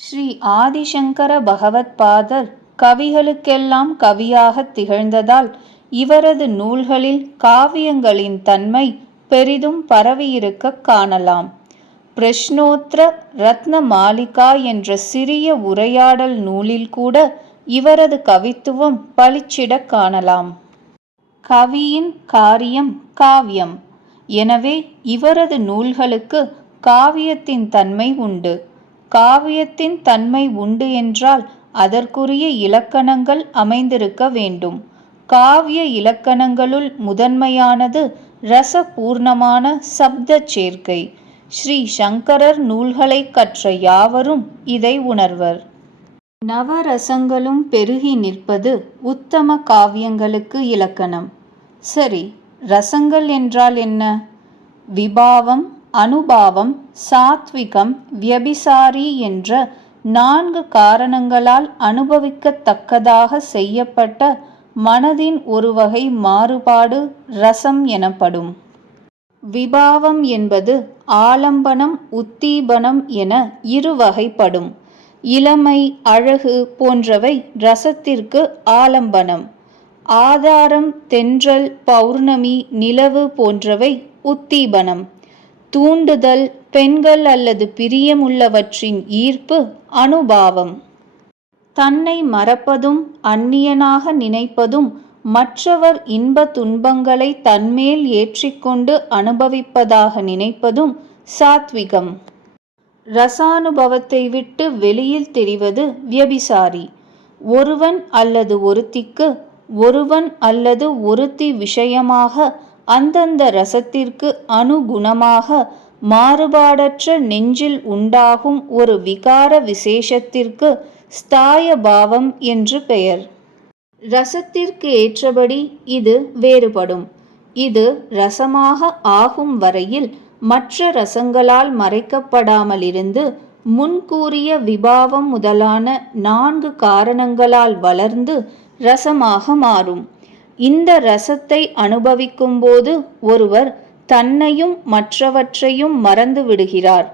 ஸ்ரீ ஆதிசங்கர பகவத்பாதர் கவிகளுக்கெல்லாம் கவியாகத் திகழ்ந்ததால் இவரது நூல்களில் காவியங்களின் தன்மை பெரிதும் பரவியிருக்கக் காணலாம். பிரஷ்னோத்தர ரத்ன மாலிகா என்ற சிறிய உரையாடல் நூலில் கூட இவரது கவித்துவம் பளிச்சிடக் காணலாம். கவியின் காரியம் காவியம். எனவே இவரது நூல்களுக்கு காவியத்தின் தன்மை உண்டு. காவியத்தின் தன்மை உண்டு என்றால் அதற்குரிய இலக்கணங்கள் அமைந்திருக்க வேண்டும். காவிய இலக்கணங்களுள் முதன்மையானது ரசபூர்ணமான சப்த சேர்க்கை. ஸ்ரீ சங்கரர் நூல்களை கற்ற யாவரும் இதை உணர்வர். நவரசங்களும் பெருகி நிற்பது உத்தம காவியங்களுக்கு இலக்கணம். சரி, ரசங்கள் என்றால் என்ன? விபாவம், அனுபாவம், சாத்விகம், வியபிசாரி என்ற 4 காரணங்களால் அனுபவிக்கத்தக்கதாக செய்யப்பட்ட மனதின் ஒரு வகை மாறுபாடு ரசம் எனப்படும். விபாவம் என்பது ஆலம்பனம், உத்தீபனம் என 2 வகைப்படும். இளமை, அழகு போன்றவை ரசத்திற்கு ஆலம்பனம். ஆதாரம், தென்றல், பௌர்ணமி, நிலவு போன்றவை உத்தீபனம். தூண்டுதல், பெண்கள் அல்லது பிரியமுள்ளவற்றின் ஈர்ப்பு அனுபாவம். தன்னை மறப்பதும் அந்நியனாக நினைப்பதும் மற்றவர் இன்ப துன்பங்களை தன்மேல் ஏற்றிக்கொண்டு அனுபவிப்பதாக நினைப்பதும் சாத்விகம். ரசானுபவத்தை விட்டு வெளியில் தெரிவது வியபிசாரி. ஒருவன் அல்லது ஒருத்திக்கு ஒருவன் அல்லது ஒருத்தி விஷயமாக அந்தந்த ரசத்திற்கு அனுகுணமாக மாறுபாடற்ற நெஞ்சில் உண்டாகும் ஒரு விகார விசேஷத்திற்கு ஸ்தாய பாவம் என்று பெயர். ரசத்திற்கு ஏற்றபடி இது வேறுபடும். இது ரசமாக ஆகும் வரையில் மற்ற ரசங்களால் மறைக்கப்படாமலிருந்து முன்கூறிய விபாவம் முதலான 4 காரணங்களால் வளர்ந்து ரசமாக மாறும். இந்த ரசத்தை அனுபவிக்கும்போது ஒருவர் தன்னையும் மற்றவற்றையும் மறந்து விடுகிறார்.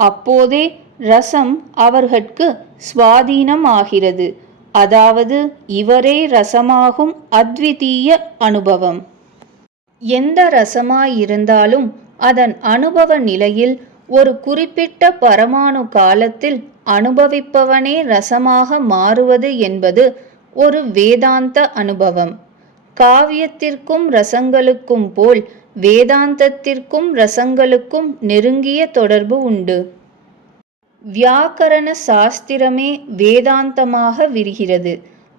அப்போதே ரசம் அவர்கட்கு சுவாதீனம் ஆகிறது. அதாவது இவரே ரசமாகும் அத்விதீய அனுபவம். எந்த ரசமாயிருந்தாலும் அதன் அனுபவ நிலையில் ஒரு குறிப்பிட்ட பரமாணு காலத்தில் அனுபவிப்பவனே ரசமாக மாறுவது என்பது ஒரு வேதாந்த அனுபவம். காவியத்திற்கும் ரசங்களுக்கும் போல் வேதாந்தத்திற்கும் ரசங்களுக்கும் நெருங்கிய தொடர்பு உண்டு. வியாக்கரண சாஸ்திரமே வேதாந்தமாக விரிகிறது.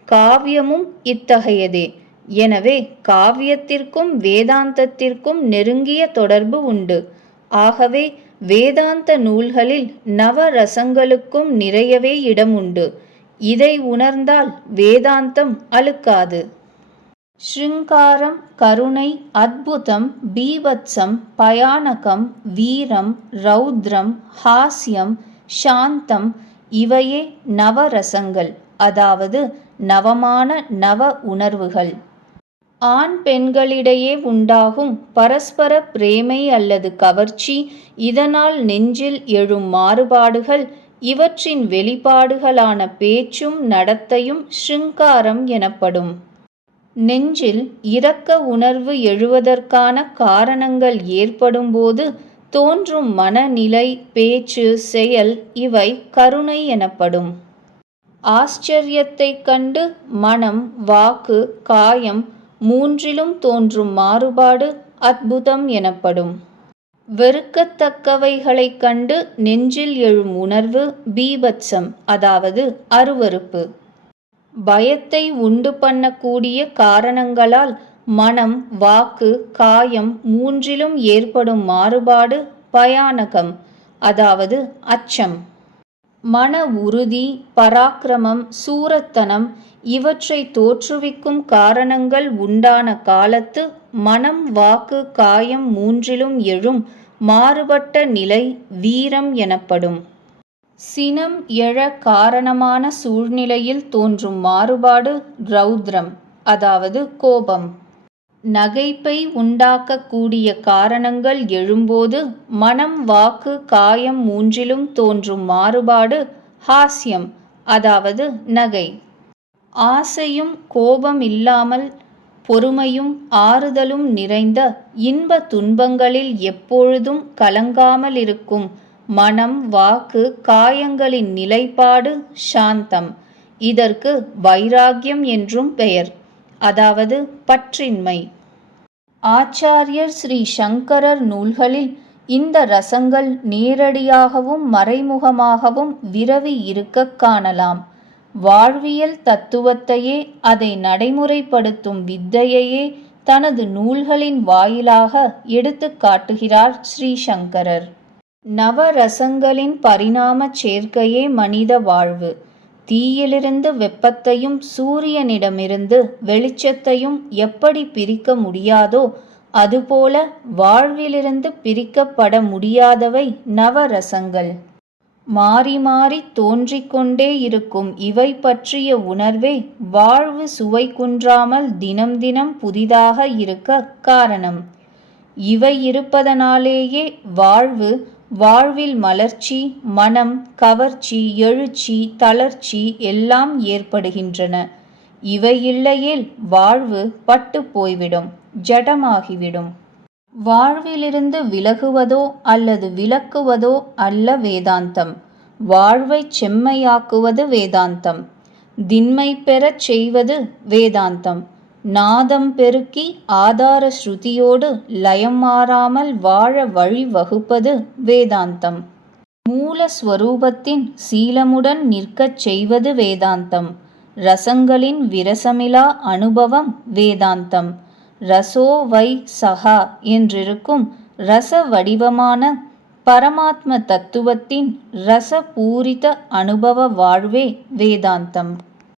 காவியமும் இத்தகையதே. எனவே காவியத்திற்கும் வேதாந்தத்திற்கும் நெருங்கிய தொடர்பு உண்டு. ஆகவே வேதாந்த நூல்களில் நவரசங்களுக்கும் நிறையவே இடம் உண்டு. இதை உணர்ந்தால் வேதாந்தம் அழுக்காது. ஸ்ருங்காரம், கருணை, அத்புதம், பீபத்சம், பயானகம், வீரம், ரௌத்ரம், ஹாஸ்யம், சாந்தம் இவையே நவரசங்கள், அதாவது நவமான நவ உணர்வுகள். ஆண் பெண்களிடையே உண்டாகும் பரஸ்பர பிரேமை அல்லது கவர்ச்சி, இதனால் நெஞ்சில் எழும் மாறுபாடுகள், இவற்றின் வெளிப்பாடுகளான பேச்சும் நடத்தையும் ஸ்ருங்காரம் எனப்படும். நெஞ்சில் இரக்க உணர்வு எழுவதற்கான காரணங்கள் ஏற்படும்போது தோன்றும் மனநிலை, பேச்சு, செயல் இவை கருணை எனப்படும். ஆச்சரியத்தைக் கண்டு மனம், வாக்கு, காயம் மூன்றிலும் தோன்றும் மாறுபாடு அத்புதம் எனப்படும். வெறுக்கத்தக்கவைகளைக் கண்டு நெஞ்சில் எழும் உணர்வு பீபத்சம், அதாவது அருவருப்பு. பயத்தை உண்டு பண்ணக்கூடிய காரணங்களால் மனம், வாக்கு, காயம் மூன்றிலும் ஏற்படும் மாறுபாடு பயானகம், அதாவது அச்சம். மன உறுதி, பராக்கிரமம், சூரத்தனம் இவற்றை தோற்றுவிக்கும் காரணங்கள் உண்டான காலத்து மனம், வாக்கு, காயம் மூன்றிலும் எழும் மாறுபட்ட நிலை வீரம் எனப்படும். சினம் எழ காரணமான சூழ்நிலையில் தோன்றும் மாறுபாடு ரௌத்ரம், அதாவது கோபம். நகைப்பை உண்டாக்கக்கூடிய காரணங்கள் எழும்போது மனம், வாக்கு, காயம் மூன்றிலும் தோன்றும் மாறுபாடு ஹாஸ்யம் அதாவது நகை. ஆசையும் கோபம் இல்லாமல் பொறுமையும் ஆறுதலும் நிறைந்த இன்ப துன்பங்களில் எப்பொழுதும் கலங்காமல் இருக்கும் மனம், வாக்கு, காயங்களின் நிலைப்பாடு சாந்தம். இதற்கு வைராக்கியம் என்றும் பெயர், அதாவது பற்றின்மை. ஆச்சாரியர் ஸ்ரீ சங்கரர் நூல்களில் இந்த ரசங்கள் நேரடியாகவும் மறைமுகமாகவும் விரவி இருக்கக் காணலாம். வாழ்வியல் தத்துவத்தையே, அதை நடைமுறைப்படுத்தும் வித்தையையே தனது நூல்களின் வாயிலாக எடுத்துக் காட்டுகிறார் ஸ்ரீ சங்கரர். நவரசங்களின் பரிணாமச் சேர்க்கையே மனித வாழ்வு. தீயிலிருந்து வெப்பத்தையும் சூரியனிடமிருந்து வெளிச்சத்தையும் எப்படி பிரிக்க முடியாதோ அதுபோல வாழ்விலிருந்து பிரிக்கப்பட முடியாதவை நவரசங்கள். மாறி மாறி தோன்றிக்கொண்டே இருக்கும் இவை பற்றிய உணர்வே வாழ்வு சுவை குன்றாமல் தினம் தினம் புதிதாக இருக்க காரணம். இவை இருப்பதனாலேயே வாழ்வில் மலர்ச்சி, மனம், கவர்ச்சி, எழுச்சி, தளர்ச்சி எல்லாம் ஏற்படுகின்றன. இவை இல்லையேல் வாழ்வு பட்டு போய்விடும், ஜடமாகிவிடும். வாழ்விலிருந்து விலகுவதோ அல்லது விலக்குவதோ அல்ல வேதாந்தம். வாழ்வைச் செம்மையாக்குவது வேதாந்தம். திண்மை பெறச் செய்வது வேதாந்தம். நாதம் பெருக்கி ஆதார ஸ்ருதியோடு லயம் மாறாமல் வாழ வழி வகுப்பது வேதாந்தம். மூலஸ்வரூபத்தின் சீலமுடன் நிற்கச் செய்வது வேதாந்தம். ரசங்களின் விரசமிலா அனுபவம் வேதாந்தம். ரசோ வை சகா என்றிருக்கும் ரச வடிவமான பரமாத்ம தத்துவத்தின் ரசபூரித அனுபவ வாழ்வே வேதாந்தம்.